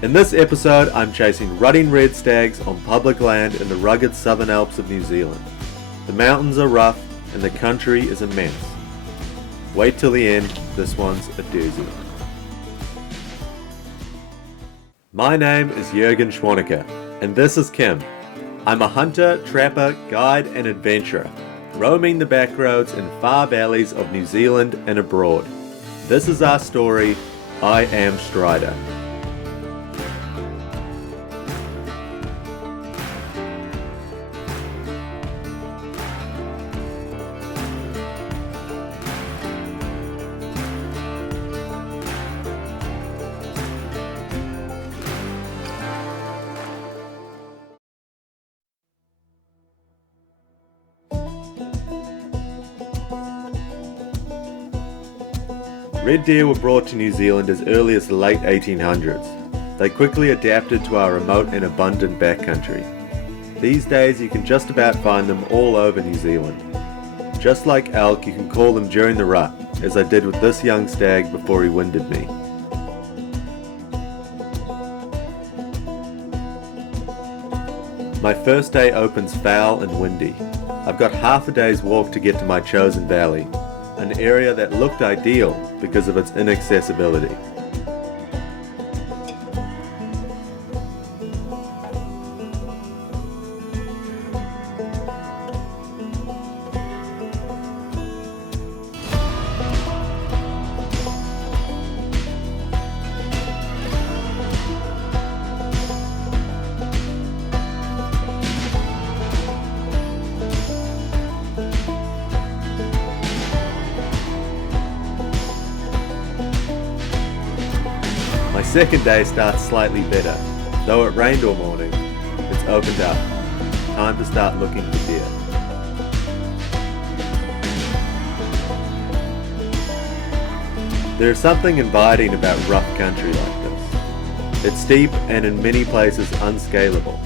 In this episode, I'm chasing rutting red stags on public land in the rugged Southern Alps of New Zealand. The mountains are rough and the country is immense. Wait till the end, this one's a doozy. My name is Jürgen Schwanecker, and this is Kim. I'm a hunter, trapper, guide and adventurer, roaming the backroads and far valleys of New Zealand and abroad. This is our story. I am Strider. Red deer were brought to New Zealand as early as the late 1800s. They quickly adapted to our remote and abundant backcountry. These days you can just about find them all over New Zealand. Just like elk, you can call them during the rut, as I did with this young stag before he winded me. My first day opens foul and windy. I've got half a day's walk to get to my chosen valley, an area that looked ideal because of its inaccessibility. My second day starts slightly better. Though it rained all morning, it's opened up. Time to start looking for deer. There is something inviting about rough country like this. It's steep and in many places unscalable.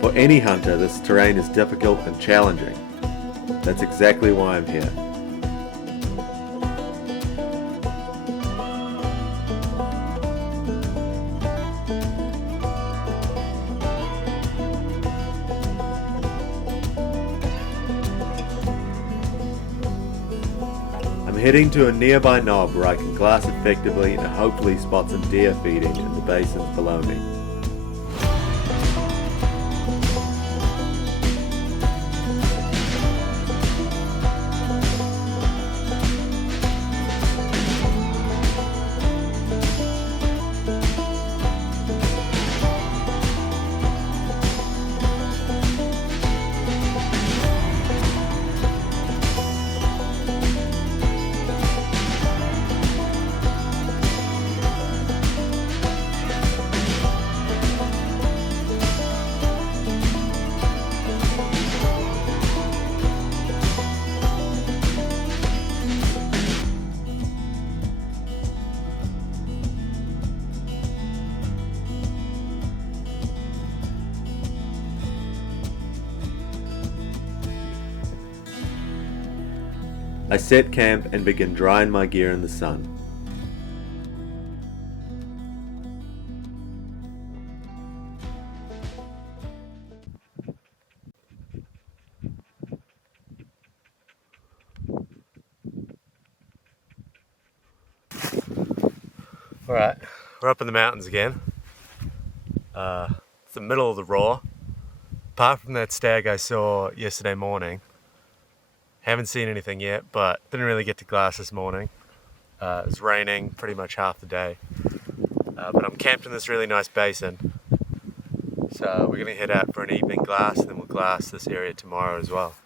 For any hunter, this terrain is difficult and challenging. That's exactly why I'm here. I'm heading to a nearby knob where I can glass effectively and hopefully spot some deer feeding in the basins below me. I set camp and begin drying my gear in the sun. Alright, we're up in the mountains again. It's the middle of the raw. Apart from that stag I saw yesterday morning, haven't seen anything yet, but didn't really get to glass this morning. It was raining pretty much half the day. But I'm camped in this really nice basin. So we're going to head out for an evening glass, and then we'll glass this area tomorrow as well.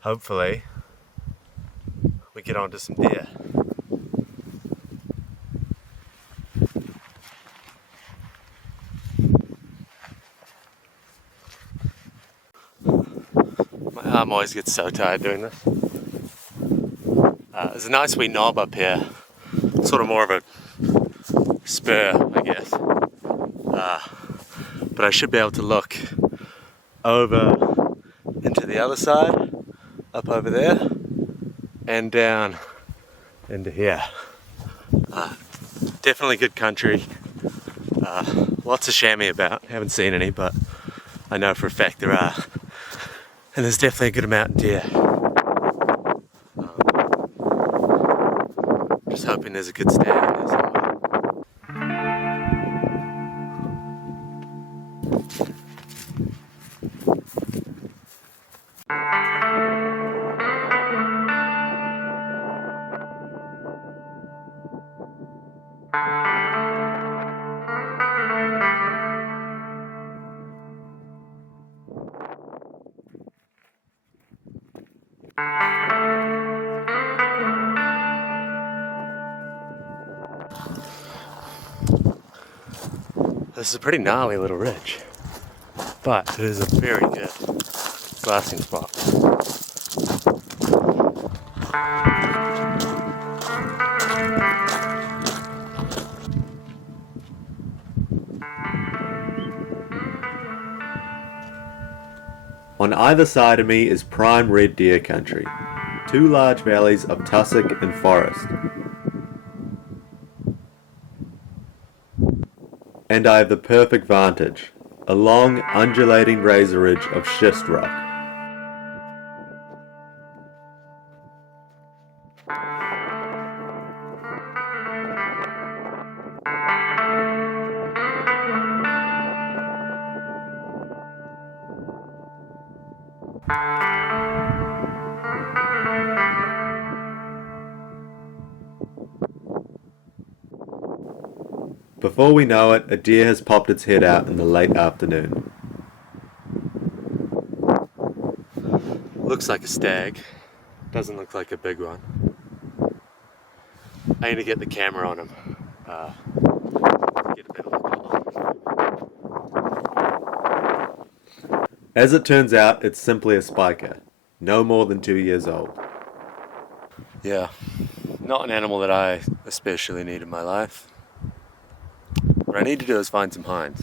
Hopefully, we get onto some deer. My arm always gets so tired doing this. There's a nice wee knob up here, sort of more of a spur, I guess. But I should be able to look over into the other side, up over there, and down into here. Definitely good country. Lots of chamois about. Haven't seen any, but I know for a fact there are. And there's definitely a good amount of deer. Just hoping there's a good stag in there somewhere. This is a pretty gnarly little ridge, but it is a very good glassing spot. On either side of me is prime red deer country, two large valleys of tussock and forest. And I have the perfect vantage, a long undulating razor ridge of schist rock. Before we know it, a deer has popped its head out in the late afternoon. Looks like a stag. Doesn't look like a big one. I need to get the camera on him. Get a better look. As it turns out, it's simply a spiker, no more than 2 years old. Yeah, not an animal that I especially need in my life. What I need to do is find some hinds,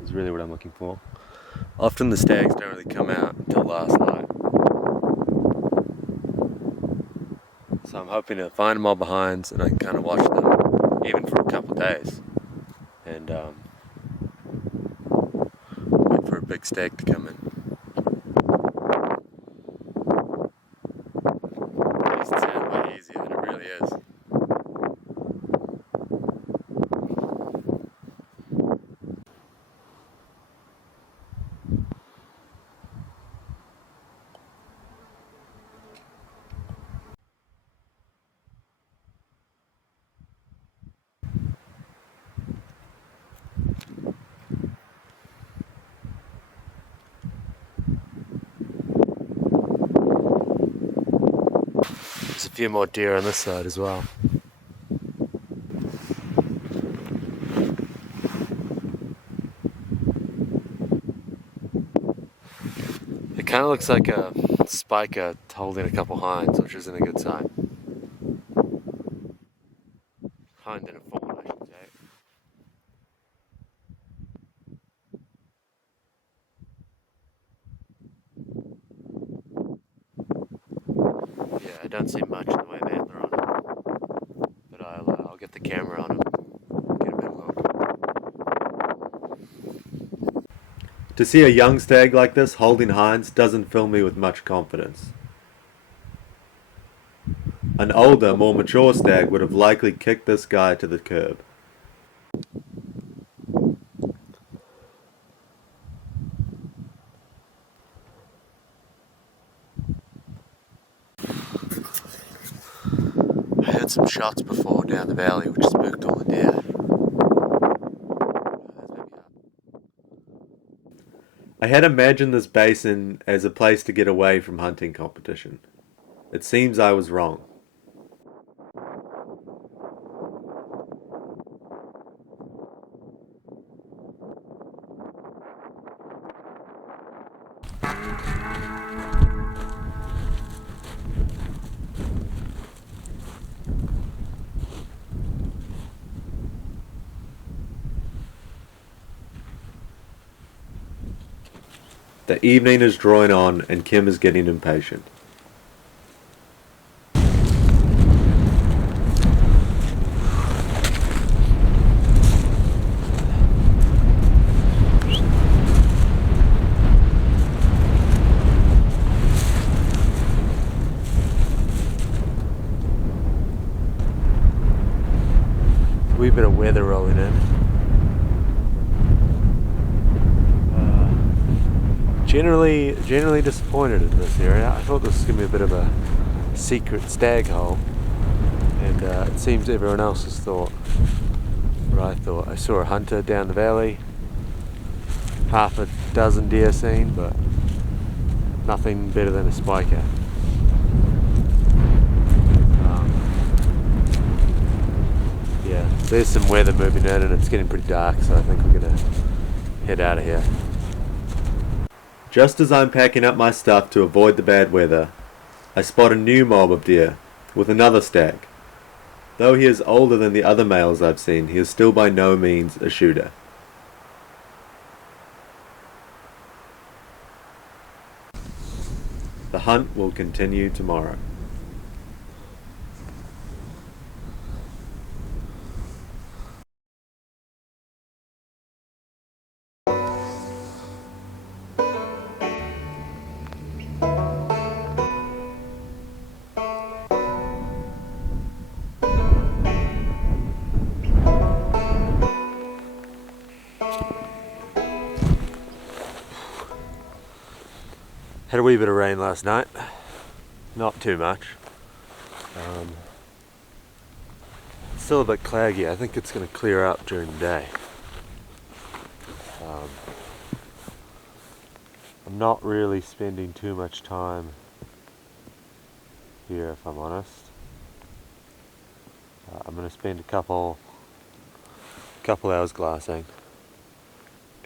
is really what I'm looking for. Often the stags don't really come out until last night. So I'm hoping to find a mob of hinds and I can kind of watch them, even for a couple of days. And wait for a big stag to come in. At least it sounds way easier than it really is. There's a few more deer on this side as well. It kind of looks like a spiker holding a couple hinds, which isn't a good sign. Hind and a fawn, I should say. Yeah, I don't see much in the way of antler on him, but I'll get the camera on him, get a better look. To see a young stag like this holding hinds doesn't fill me with much confidence. An older, more mature stag would have likely kicked this guy to the curb. I heard some shots before down the valley which spooked all the deer. I had imagined this basin as a place to get away from hunting competition. It seems I was wrong. The evening is drawing on and Kim is getting impatient. bit of weather rolling in. Generally disappointed in this area. I thought this was going to be a bit of a secret stag hole, and it seems everyone else has thought what I thought. I saw a hunter down the valley, half a dozen deer seen, but nothing better than a spiker. Yeah, there's some weather moving in and it's getting pretty dark, so I think we're gonna head out of here. Just as I'm packing up my stuff to avoid the bad weather, I spot a new mob of deer with another stag. Though he is older than the other males I've seen, he is still by no means a shooter. The hunt will continue tomorrow. Had a wee bit of rain last night, not too much. Still a bit claggy. I think it's going to clear up during the day. I'm not really spending too much time here, if I'm honest. I'm going to spend a couple hours glassing,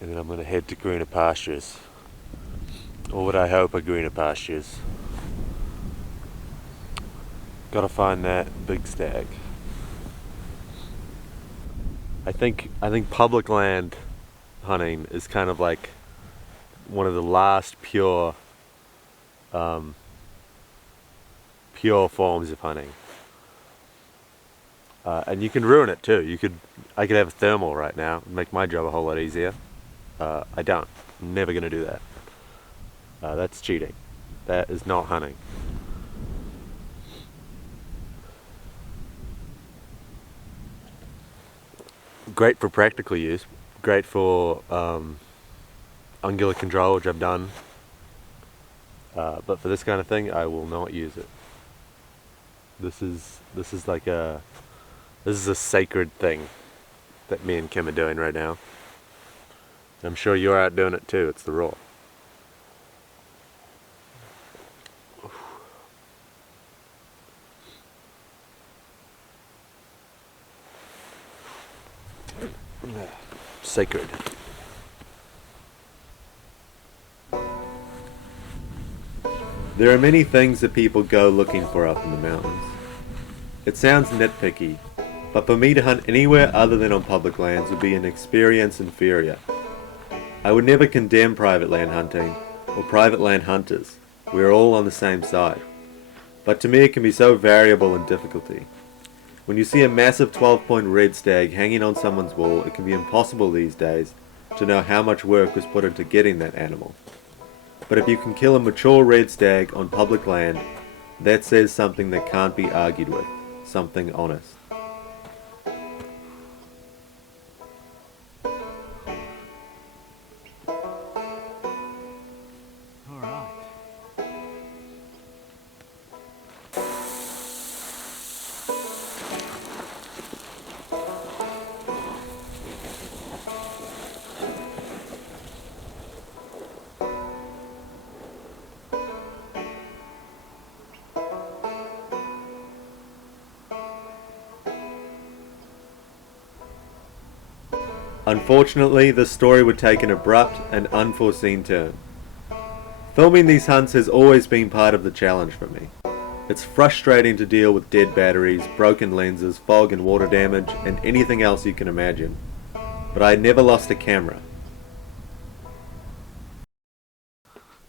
and then I'm going to head to greener pastures. Or what I hope are greener pastures. Gotta find that big stag. I think public land hunting is kind of like one of the last pure forms of hunting. And you can ruin it too. I could have a thermal right now and make my job a whole lot easier. I don't. I'm never gonna do that. That's cheating. That is not hunting. Great for practical use. Great for ungular control, which I've done. But for this kind of thing, I will not use it. This is a sacred thing that me and Kim are doing right now. I'm sure you're out doing it too. It's the raw. Sacred. There are many things that people go looking for up in the mountains. It sounds nitpicky, but for me to hunt anywhere other than on public lands would be an experience inferior. I would never condemn private land hunting or private land hunters. We are all on the same side. But to me it can be so variable in difficulty. When you see a massive 12-point red stag hanging on someone's wall, it can be impossible these days to know how much work was put into getting that animal. But if you can kill a mature red stag on public land, that says something that can't be argued with, something honest. Unfortunately, the story would take an abrupt and unforeseen turn. Filming these hunts has always been part of the challenge for me. It's frustrating to deal with dead batteries, broken lenses, fog and water damage, and anything else you can imagine. But I never lost a camera.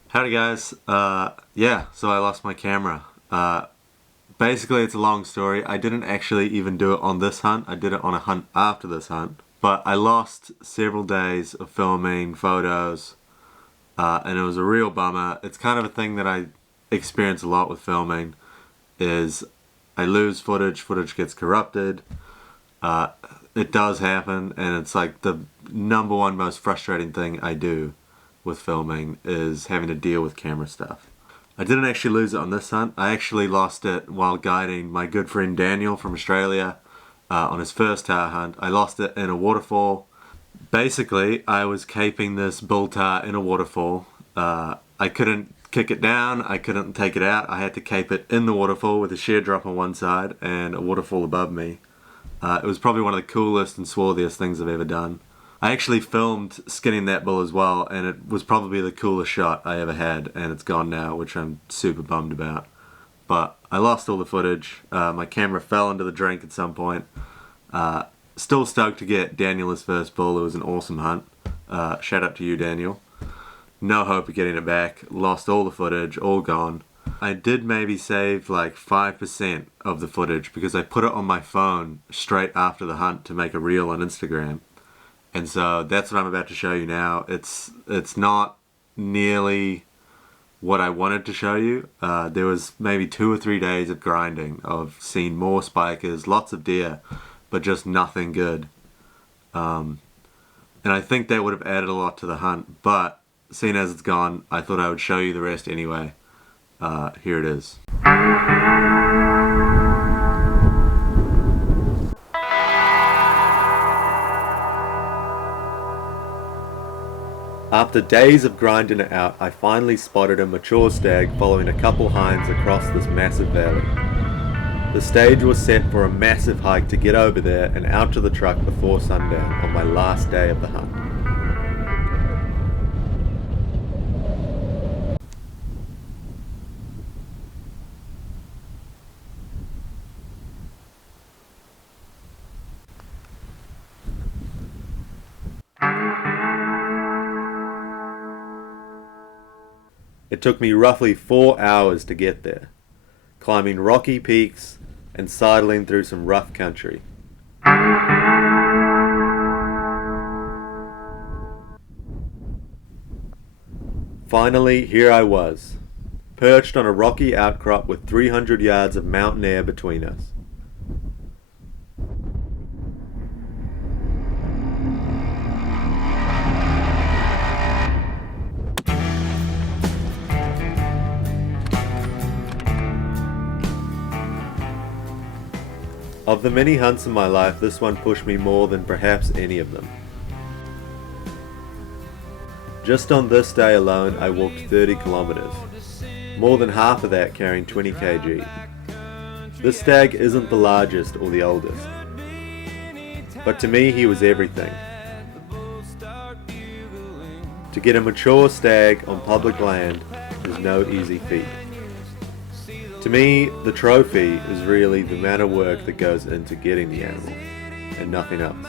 Howdy guys. So I lost my camera. Basically it's a long story. I didn't actually even do it on this hunt. I did it on a hunt after this hunt. But I lost several days of filming photos, and it was a real bummer. It's kind of a thing that I experience a lot with filming, is I lose footage gets corrupted, it does happen, and it's like the number one most frustrating thing I do with filming is having to deal with camera stuff. I didn't actually lose it on this hunt. I actually lost it while guiding my good friend Daniel from Australia on his first tahr hunt. I lost it in a waterfall. Basically, I was caping this bull tahr in a waterfall. I couldn't kick it down, I couldn't take it out. I had to cape it in the waterfall with a sheer drop on one side and a waterfall above me. It was probably one of the coolest and swarthiest things I've ever done. I actually filmed skinning that bull as well, and it was probably the coolest shot I ever had, and it's gone now, which I'm super bummed about. But I lost all the footage. My camera fell into the drink at some point. Still stoked to get Daniel his first bull. It was an awesome hunt. Shout out to you, Daniel. No hope of getting it back. Lost all the footage, all gone. I did maybe save like 5% of the footage because I put it on my phone straight after the hunt to make a reel on Instagram. And so that's what I'm about to show you now. It's not nearly what I wanted to show you. There was maybe 2 or 3 days of grinding, of seeing more spikers, lots of deer, but just nothing good. And I think that would have added a lot to the hunt, but seeing as it's gone, I thought I would show you the rest anyway. Here it is. After days of grinding it out, I finally spotted a mature stag following a couple hinds across this massive valley. The stage was set for a massive hike to get over there and out to the truck before sundown on my last day of the hunt. It took me roughly 4 hours to get there, climbing rocky peaks and sidling through some rough country. Finally, here I was, perched on a rocky outcrop with 300 yards of mountain air between us. Of the many hunts in my life, this one pushed me more than perhaps any of them. Just on this day alone, I walked 30 kilometers, more than half of that carrying 20 kg. This stag isn't the largest or the oldest, but to me he was everything. To get a mature stag on public land is no easy feat. To me, the trophy is really the amount of work that goes into getting the animal, and nothing else.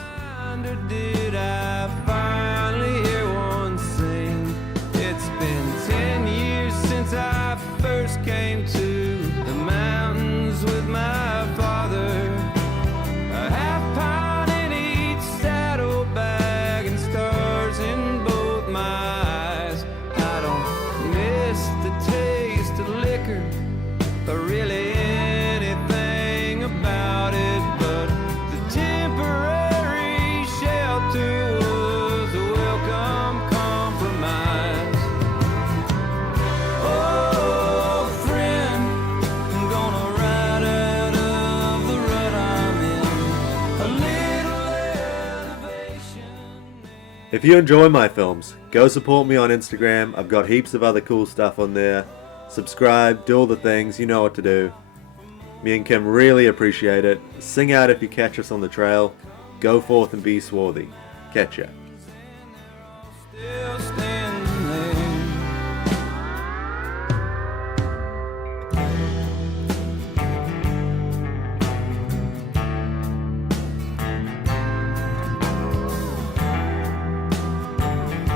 Did I finally hear one sing? It's been 10 years since I first came to the mountains with my father. A half pound in each saddlebag and stars in both my eyes. I don't miss the taste of liquor or really anything about it, but the temporary shelter was a welcome compromise. Oh, friend, I'm gonna ride out of the rut I'm in, a little elevation. If you enjoy my films, go support me on Instagram. I've got heaps of other cool stuff on there. Subscribe, do all the things, you know what to do. Me and Kim really appreciate it. Sing out if you catch us on the trail. Go forth and be swarthy. Catch ya.